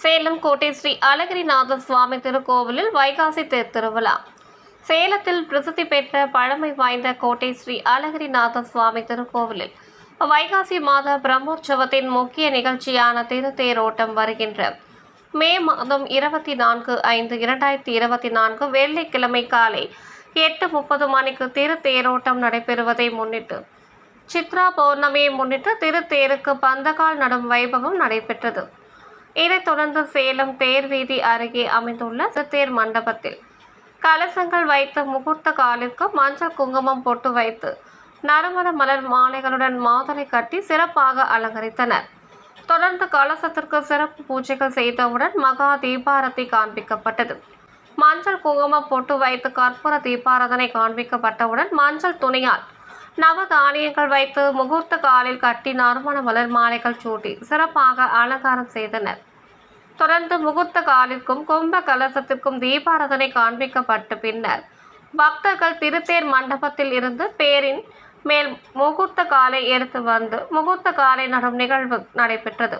சேலம் கோட்டை ஸ்ரீ அழகிரிநாத சுவாமி திருக்கோவிலில் வைகாசி தேர் திருவிழா. சேலத்தில் பிரசித்தி பெற்ற பழமை வாய்ந்த கோட்டை ஸ்ரீ அழகிரிநாத சுவாமி திருக்கோவிலில் வைகாசி மாத பிரம்மோற்சவத்தின் முக்கிய நிகழ்ச்சியான திருத்தேரோட்டம் வருகின்ற மே மாதம் 24/5/2024 வெள்ளிக்கிழமை காலை 8:30 மணிக்கு திருத்தேரோட்டம் நடைபெறுவதை முன்னிட்டு சித்ரா பௌர்ணமியை முன்னிட்டு திருத்தேருக்கு பந்தகால் நடும் வைபவம் நடைபெற்றது. இதைத் தொடர்ந்து சேலம் தேர் வீதி அருகே அமைந்துள்ள திருத்தேர் மண்டபத்தில் கலசங்கள் வைத்து முகூர்த்த காலிற்கு மஞ்சள் குங்குமம் போட்டு வைத்து நறுமண மலர் மாலைகளுடன் மாதலை கட்டி சிறப்பாக அலங்கரித்தனர். தொடர்ந்து கலசத்திற்கு சிறப்பு பூஜைகள் செய்தவுடன் மகா தீபாரதி காண்பிக்கப்பட்டது. மஞ்சள் குங்குமம் போட்டு வைத்து கற்பூர தீபாராதனை காண்பிக்கப்பட்டவுடன் மஞ்சள் துணியால் நவதானியங்கள் வைத்து முகூர்த்த காலில் கட்டி நறுமண மலர் மாலைகள் சூட்டி சிறப்பாக அலங்காரம் செய்தனர். தொடர்ந்து முகூர்த்த காலிற்கும் கும்ப கலசத்திற்கும் தீபாராதனை காண்பிக்கப்பட்ட பின்னர் பக்தர்கள் திருத்தேர் மண்டபத்தில் இருந்து பேரின் மேல் முகூர்த்த காலை எடுத்து வந்து முகூர்த்த காலை நடும் நிகழ்வு நடைபெற்றது.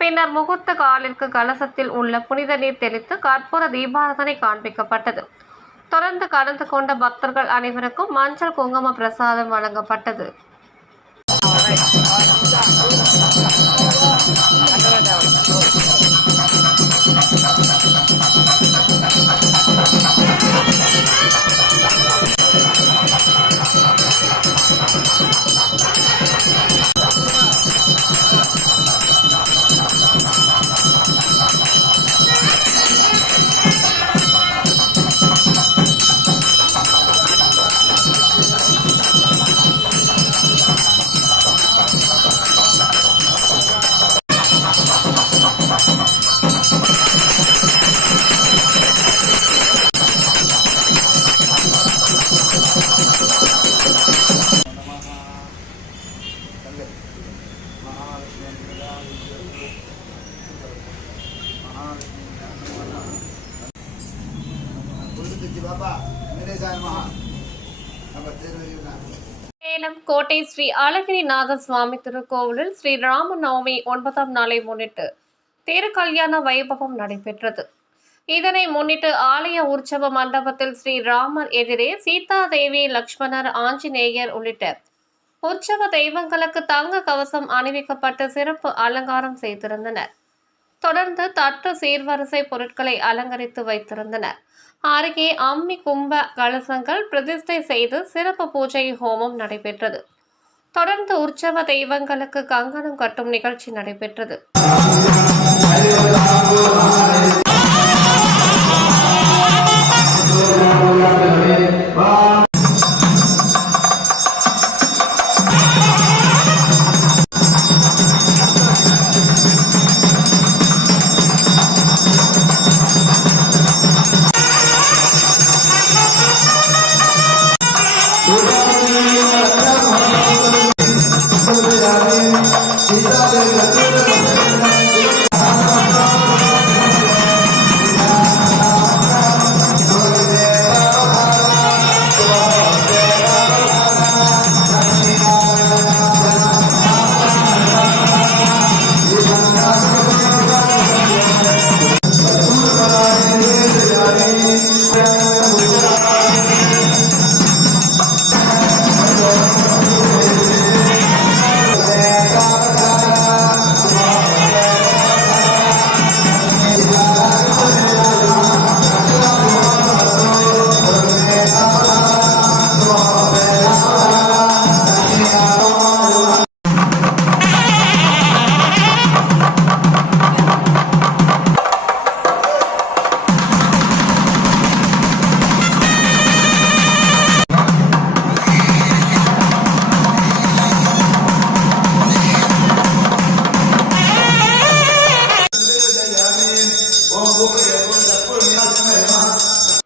பின்னர் முகூர்த்த காலிற்கு கலசத்தில் உள்ள புனித நீர் தெளித்து கற்பூர தீபாராதனை காண்பிக்கப்பட்டது. தொடர்ந்து கலந்து கொண்ட பக்தர்கள் அனைவருக்கும் மஞ்சள் குங்கும பிரசாதம் வழங்கப்பட்டது. சேலம் கோட்டை ஸ்ரீ அழகிரிநாத சுவாமி திருக்கோவிலில் ஸ்ரீ ராம நவமி 9ஆம் நாளை முன்னிட்டு திருக்கல்யாண வைபவம் நடைபெற்றது. இதனை முன்னிட்டு ஆலய உற்சவ மண்டபத்தில் ஸ்ரீ ராமர் எதிரே சீதா தேவி, லக்ஷ்மணர், ஆஞ்சநேயர் உள்ளிட்ட உற்சவ தெய்வங்களுக்கு தங்க கவசம் அணிவிக்கப்பட்டு சிறப்பு அலங்காரம் செய்திருந்தனர். தொடர்ந்து தட்டு சீர்வரிசை பொருட்களை அலங்கரித்து வைத்திருந்தனர். அருகே அம்மி கும்ப கலசங்கள் பிரதிஷ்டை செய்து சிறப்பு பூஜை ஹோமம் நடைபெற்றது. தொடர்ந்து உற்சவ தெய்வங்களுக்கு கங்கணம் கட்டும் நிகழ்ச்சி நடைபெற்றது.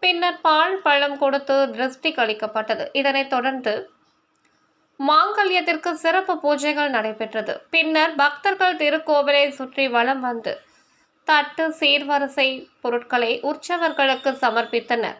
பின்னர் பால் பழம் கொடுத்து திருஷ்டி கழிக்கப்பட்டது. இதனைத் தொடர்ந்து மாங்கல்யத்திற்கு சிறப்பு பூஜைகள் நடைபெற்றது. பின்னர் பக்தர்கள் திருக்கோவிலை சுற்றி வலம் வந்து தட்டு சீர்வரிசை பொருட்களை உற்சவர்களுக்கு சமர்ப்பித்தனர்.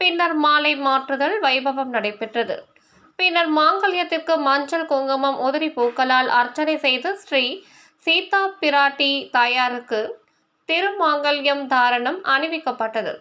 பின்னர் மாலை மாற்றுதல் வைபவம் நடைபெற்றது. பின்னர் மாங்கல்யத்திற்கு மஞ்சள் குங்குமம் உதிரி பூக்களால் அர்ச்சனை செய்து ஸ்ரீ சீதா பிராட்டி தாயாருக்கு திருமாங்கல்யம் தாரணம் அணிவிக்கப்பட்டது.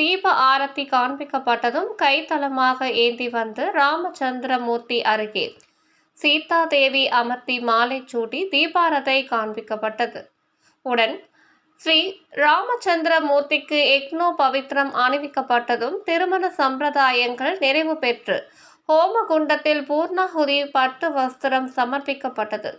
தீப ஆரத்தி காண்பிக்கப்பட்டதும் கைத்தலமாக ஏந்தி வந்து ராமச்சந்திரமூர்த்தி அருகே சீதா தேவி அமர்த்தி மாலை சூட்டி தீபாரத்தை காண்பிக்கப்பட்டது. உடன் ஸ்ரீ ராமச்சந்திரமூர்த்திக்கு எக்னோ பவித்ரம் அணிவிக்கப்பட்டதும் திருமண சம்பிரதாயங்கள் நிறைவு பெற்று ஹோமகுண்டத்தில் பூர்ணாகுதி பட்டு வஸ்திரம் சமர்ப்பிக்கப்பட்டது.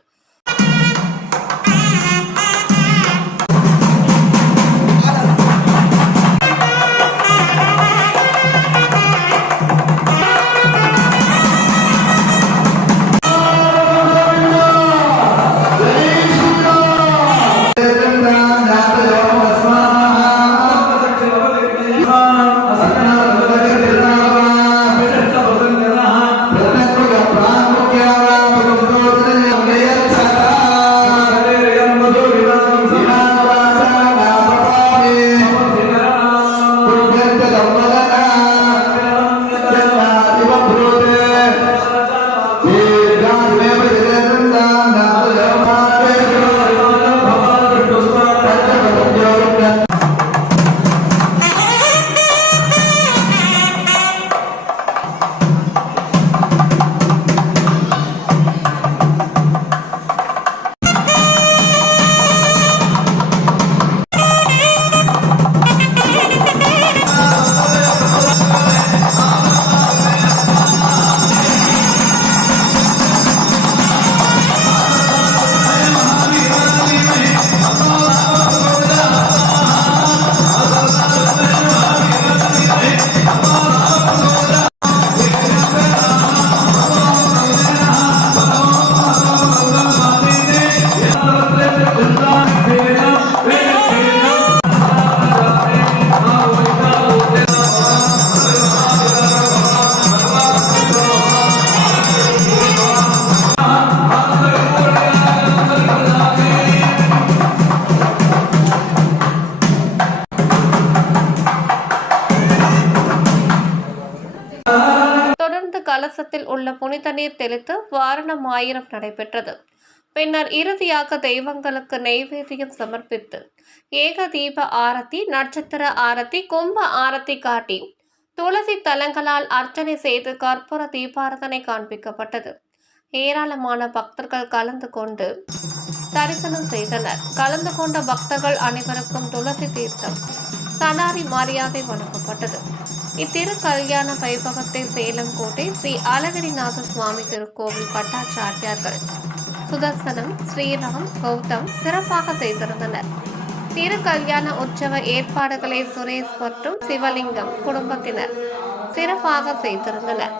வளாகத்தில் உள்ள புனித நீர் தெளித்து வாரணம் ஆயிரம் நடைபெற்றது. பின்னர் இறுதியாக தெய்வங்களுக்கு நெய்வேத்தியம் சமர்ப்பித்து ஏக தீப ஆரத்தி, நட்சத்திர ஆரத்தி, கும்ப ஆரத்தி காட்டி துளசி தலங்களால் அர்ச்சனை செய்து கற்பூர தீபாரதனை காண்பிக்கப்பட்டது. ஏராளமான பக்தர்கள் கலந்து கொண்டு தரிசனம் செய்தனர். கலந்து கொண்ட பக்தர்கள் அனைவருக்கும் துளசி தீர்த்தம், சடாரி மரியாதை வழங்கப்பட்டது. இத்திரு கல்யாண வைபவத்தை சேலம் கோட்டை ஸ்ரீ அழகிரிநாத சுவாமி திருக்கோவில் பட்டாச்சாரியார்கள் சுதர்சனம், ஸ்ரீராம், கௌதம் சிறப்பாக செய்திருந்தனர். திரு கல்யாண உற்சவ ஏற்பாடுகளை சுரேஷ் மற்றும் சிவலிங்கம் குடும்பத்தினர் சிறப்பாக செய்திருந்தனர்.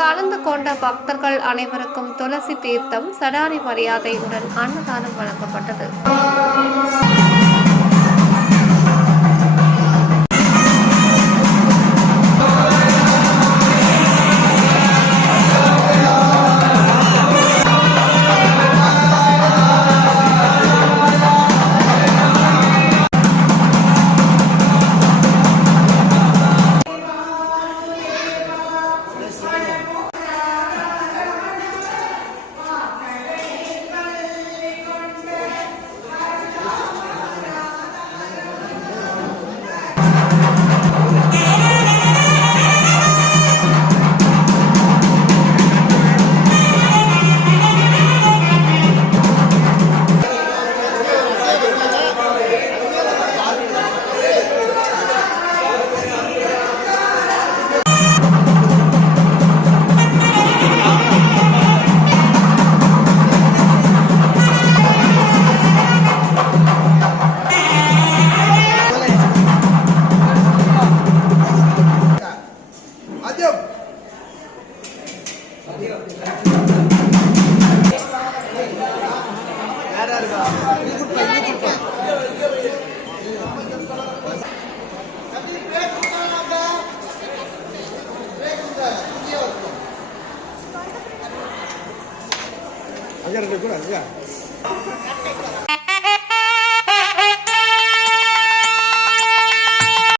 கலந்து கொண்ட பக்தர்கள் அனைவருக்கும் துளசி தீர்த்தம், சடாரி மரியாதையுடன் அன்னதானம் வழங்கப்பட்டது.